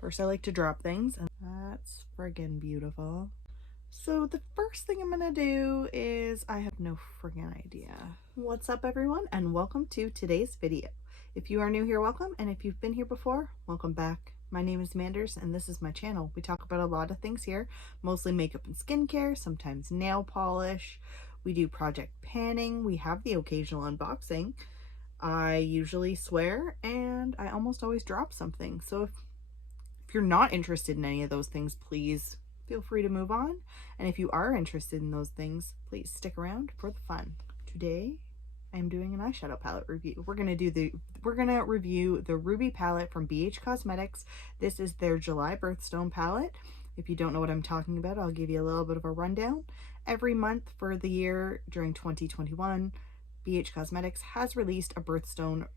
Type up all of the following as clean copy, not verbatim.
First, I like to drop things, and that's friggin' beautiful. So the first thing I'm gonna do is, I have no friggin' idea. What's up, everyone, and welcome to today's video. If you are new here, welcome, and if you've been here before, welcome back. My name is Manders, and this is my channel. We talk about a lot of things here, mostly makeup and skincare, sometimes nail polish. We do project panning, we have the occasional unboxing. I usually swear, and I almost always drop something. So if you're not interested in any of those things, please feel free to move on. And if you are interested in those things, please stick around for the fun. Today, I'm doing an eyeshadow palette review. We're gonna review the Ruby palette from BH Cosmetics. This is their July Birthstone palette. If you don't know what I'm talking about, I'll give you a little bit of a rundown. Every month for the year during 2021, BH Cosmetics has released a birthstone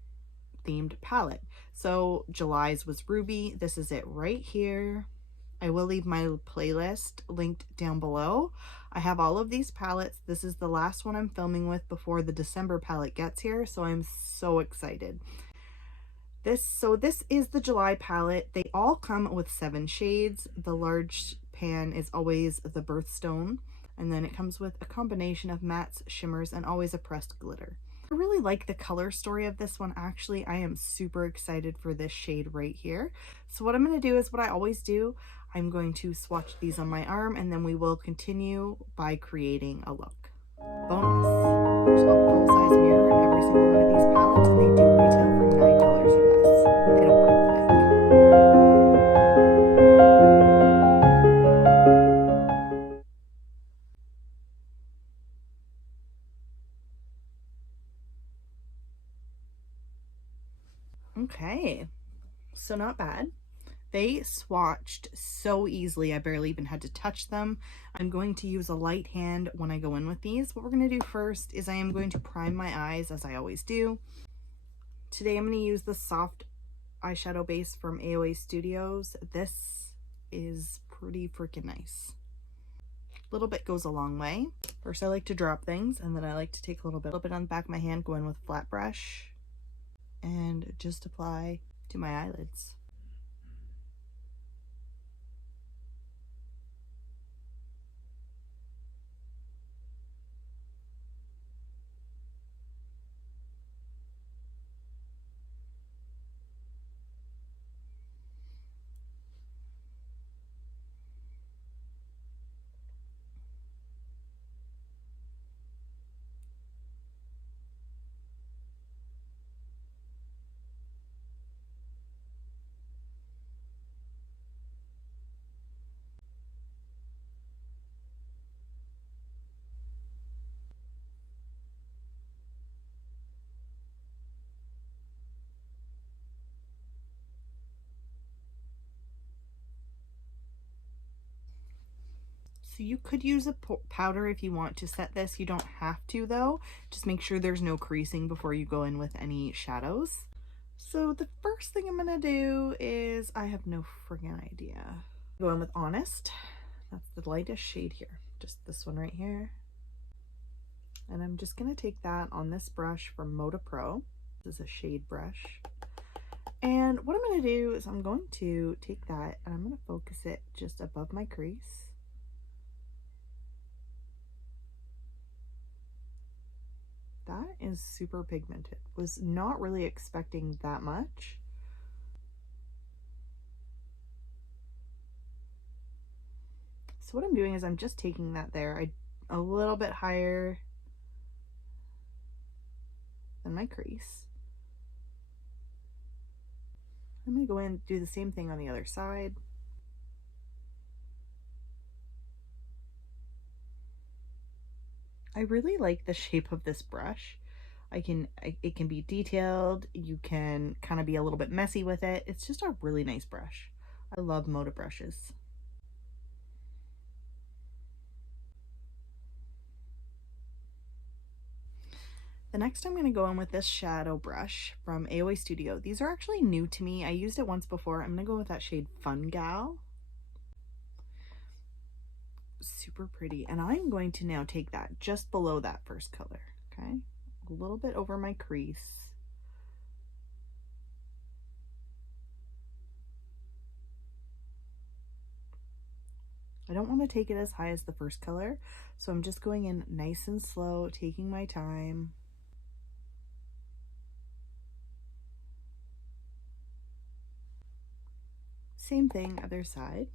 themed palette. So July's was Ruby. This is it right here. I will leave my playlist linked down below. I have all of these palettes. This is the last one I'm filming with before the December palette gets here, so I'm so excited. This is the July palette. They all come with 7 shades. The large pan is always the birthstone, and then it comes with a combination of mattes, shimmers, and always a pressed glitter. I really like the color story of this one. Actually, I am super excited for this shade right here. So what I'm going to do is what I always do. I'm going to swatch these on my arm, and then we will continue by creating a look. Bonus, there's a full-size mirror in every single one of these palettes, and they do retail for $9 US. They don't break the bank. Okay, so not bad. They swatched so easily, I barely even had to touch them. I'm going to use a light hand when I go in with these. What we're going to do first is I am going to prime my eyes, as I always do. Today I'm going to use the soft eyeshadow base from AOA Studios. This is pretty freaking nice. A little bit goes a long way. First, I like to drop things, and then I like to take a little bit on the back of my hand, go in with a flat brush, and just apply to my eyelids. So you could use a powder if you want to set this. You don't have to though. Just make sure there's no creasing before you go in with any shadows. So the first thing I'm gonna do is, I have no friggin' idea. Go in with Honest. That's the lightest shade here. Just this one right here. And I'm just gonna take that on this brush from Moda Pro. This is a shade brush. And what I'm gonna do is I'm going to take that and I'm gonna focus it just above my crease. That is super pigmented. Was not really expecting that much. So what I'm doing is I'm just taking that there a little bit higher than my crease. I'm going to go in and do the same thing on the other side. I really like the shape of this brush. It can be detailed. You can kind of be a little bit messy with it. It's just a really nice brush. I love Moda brushes. The next I'm going to go in with this shadow brush from AOA Studio. These are actually new to me. I used it once before. I'm going to go with that shade Fun Gal. Super pretty. And I'm going to now take that just below that first color, okay? A little bit over my crease. I don't want to take it as high as the first color, so I'm just going in nice and slow, taking my time. Same thing, other side.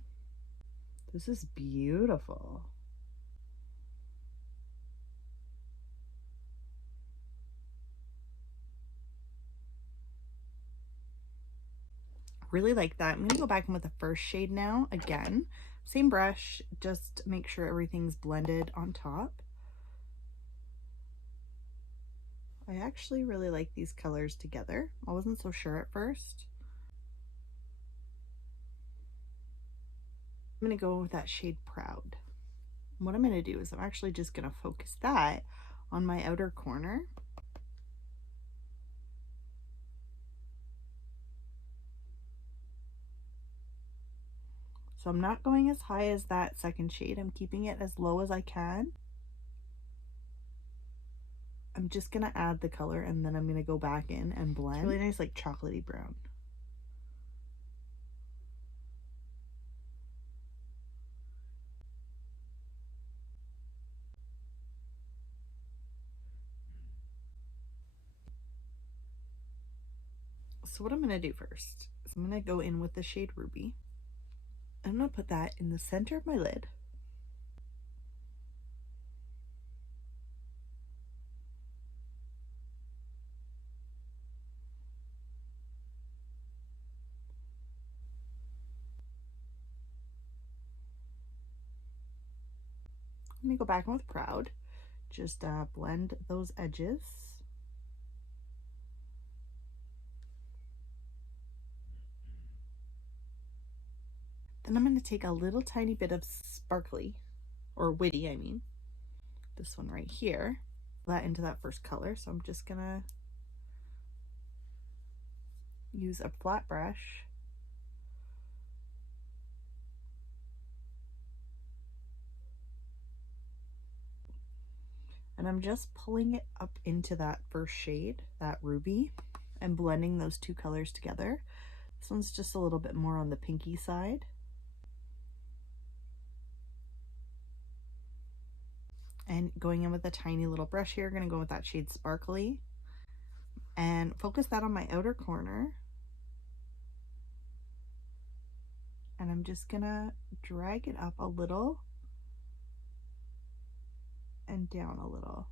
This is beautiful. Really like that. I'm going to go back in with the first shade now. Again, same brush, just make sure everything's blended on top. I actually really like these colors together. I wasn't so sure at first. I'm going to go with that shade Proud. What I'm going to do is I'm actually just going to focus that on my outer corner. So I'm not going as high as that second shade. I'm keeping it as low as I can. I'm just going to add the color and then I'm going to go back in and blend. It's really nice, like chocolatey brown. So what I'm going to do first is I'm going to go in with the shade Ruby. I'm going to put that in the center of my lid. Let me go back in with Proud. Just blend those edges. Then I'm going to take a little tiny bit of sparkly, or witty, I mean. This one right here. That into that first color. So I'm just going to use a flat brush. And I'm just pulling it up into that first shade, that Ruby, and blending those two colors together. This one's just a little bit more on the pinky side. And going in with a tiny little brush here, going to go with that shade Sparkly and focus that on my outer corner. And I'm just going to drag it up a little and down a little.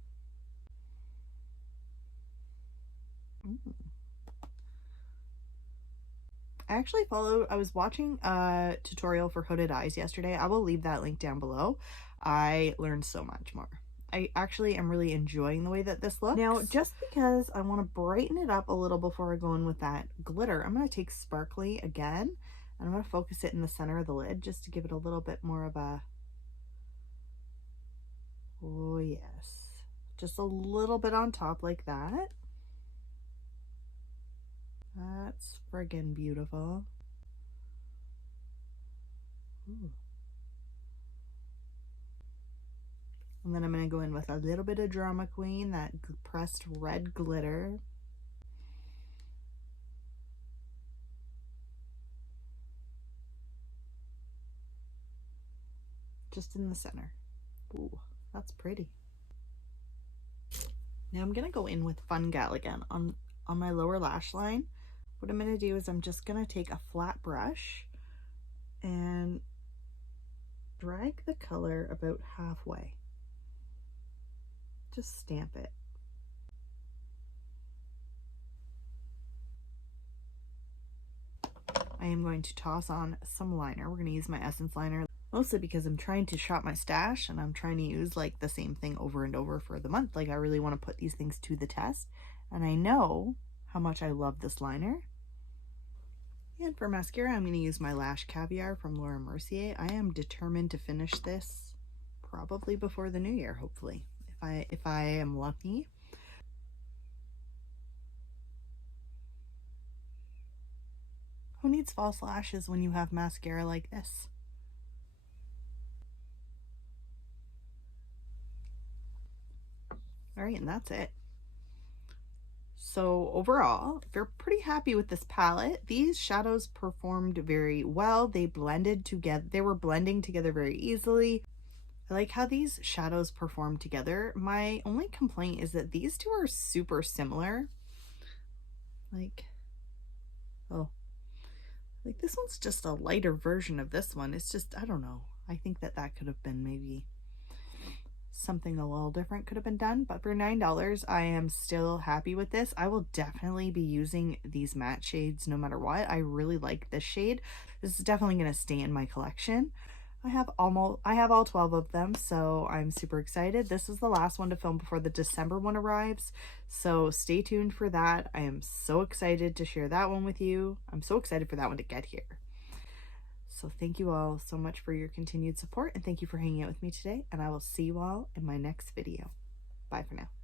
I was watching a tutorial for hooded eyes yesterday. I will leave that link down below. I learned so much more. I actually am really enjoying the way that this looks. Now, just because I want to brighten it up a little before I go in with that glitter, I'm going to take Sparkly again, and I'm going to focus it in the center of the lid just to give it a little bit more of a, oh yes, just a little bit on top like that. That's friggin' beautiful. Ooh. And then I'm going to go in with a little bit of Drama Queen, that pressed red glitter. Just in the center. Ooh, that's pretty. Now I'm going to go in with Fun Gal again on my lower lash line. What I'm going to do is I'm just going to take a flat brush and drag the color about halfway. Just stamp it. I am going to toss on some liner. We're going to use my Essence liner, mostly because I'm trying to shop my stash and I'm trying to use like the same thing over and over for the month. Like I really want to put these things to the test, and I know how much I love this liner. And for mascara, I'm going to use my Lash Caviar from Laura Mercier. I am determined to finish this probably before the new year, hopefully, if I am lucky. Who needs false lashes when you have mascara like this? All right, and that's it. So overall, we're pretty happy with this palette. These shadows performed very well. They blended together. They were blending together very easily. I like how these shadows perform together. My only complaint is that these two are super similar. Like, oh, like this one's just a lighter version of this one. It's just, I don't know. I think that that could have been maybe something a little different could have been done, but for $9 I am still happy with this. I will definitely be using these matte shades no matter what. I really like this shade. This is definitely going to stay in my collection. I have all 12 of them, so I'm super excited. This is the last one to film before the December one arrives, so stay tuned for that. I am so excited to share that one with you. I'm so excited for that one to get here. So thank you all so much for your continued support, and thank you for hanging out with me today, and I will see you all in my next video. Bye for now.